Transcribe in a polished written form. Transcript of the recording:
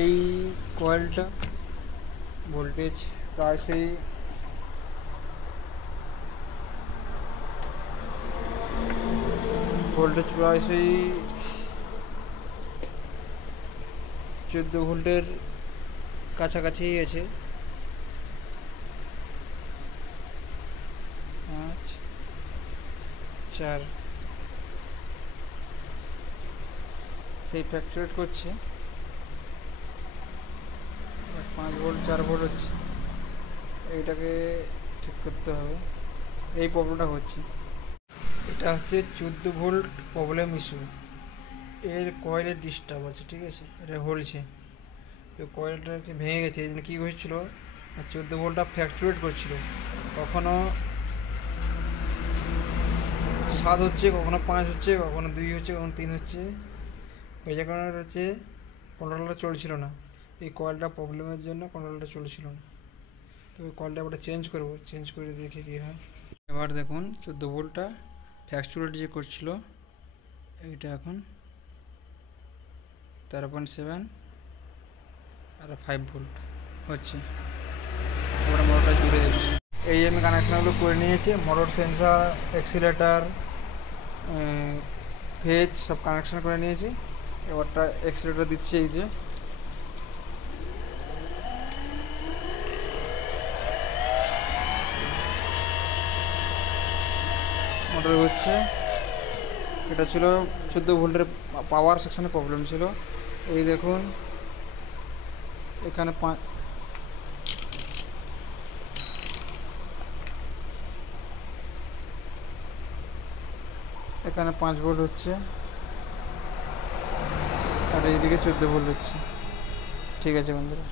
এই কয়েলটা ভোল্টেজ প্রায় সেই 14 ভোল্টের কাছাকাছি আছে। 5 4 সেই ফ্ল্যাকচুয়েট করছে, 5 ভোল্ট 4 ভোল্ট হচ্ছে। এইটাকে ঠিক করতে হবে, এই প্রবলেমটা হচ্ছে। এটা হচ্ছে 14 ভোল্ট প্রবলেম ইস্যু, এর কয়েলের ডিস্টার্ব আছে, ঠিক আছে, এটা হলছে। তো কয়েলটা হচ্ছে ভেঙে গেছে, এই জন্য কী হয়েছিলো, 14 ভোল্টটা ফ্ল্যাকচুয়েট করছিল, কখনো 7 হচ্ছে, কখনো 5 হচ্ছে, কখনো 2 হচ্ছে, কখনো 3 হচ্ছে। ওই জায়গাটা হচ্ছে কন্ট্রোলটা চলছিল না, এই কয়েলটা প্রবলেমের জন্য কন্ট্রোলটা চলছিল না। তো ওই কয়েলটা এবার চেঞ্জ করবো, চেঞ্জ করে দেখি কী হয়। এবার দেখুন 14 ভোল্টটা ফ্ল্যাকচুয়েট যে করছিল, এইটা এখন 13.7 আর 5 ভোল্ট হচ্ছে। ওরা মোটরটা জুড়ে দিচ্ছে। এই আমি কানেকশানগুলো করে নিয়েছি, মোটর সেন্সার, অ্যাক্সিলেটার, ফেজ সব কানেকশান করে নিয়েছি। এবারটা অ্যাক্সিলেটার দিচ্ছি, এই যে মোটর হচ্ছে। এটা ছিল 14 ভোল্টের পাওয়ার সেকশনের প্রবলেম ছিল। এই দেখুন এখানে এখানে 5 ভোল্ট হচ্ছে, আর এইদিকে 14 ভোল্ট হচ্ছে। ঠিক আছে বন্ধুরা।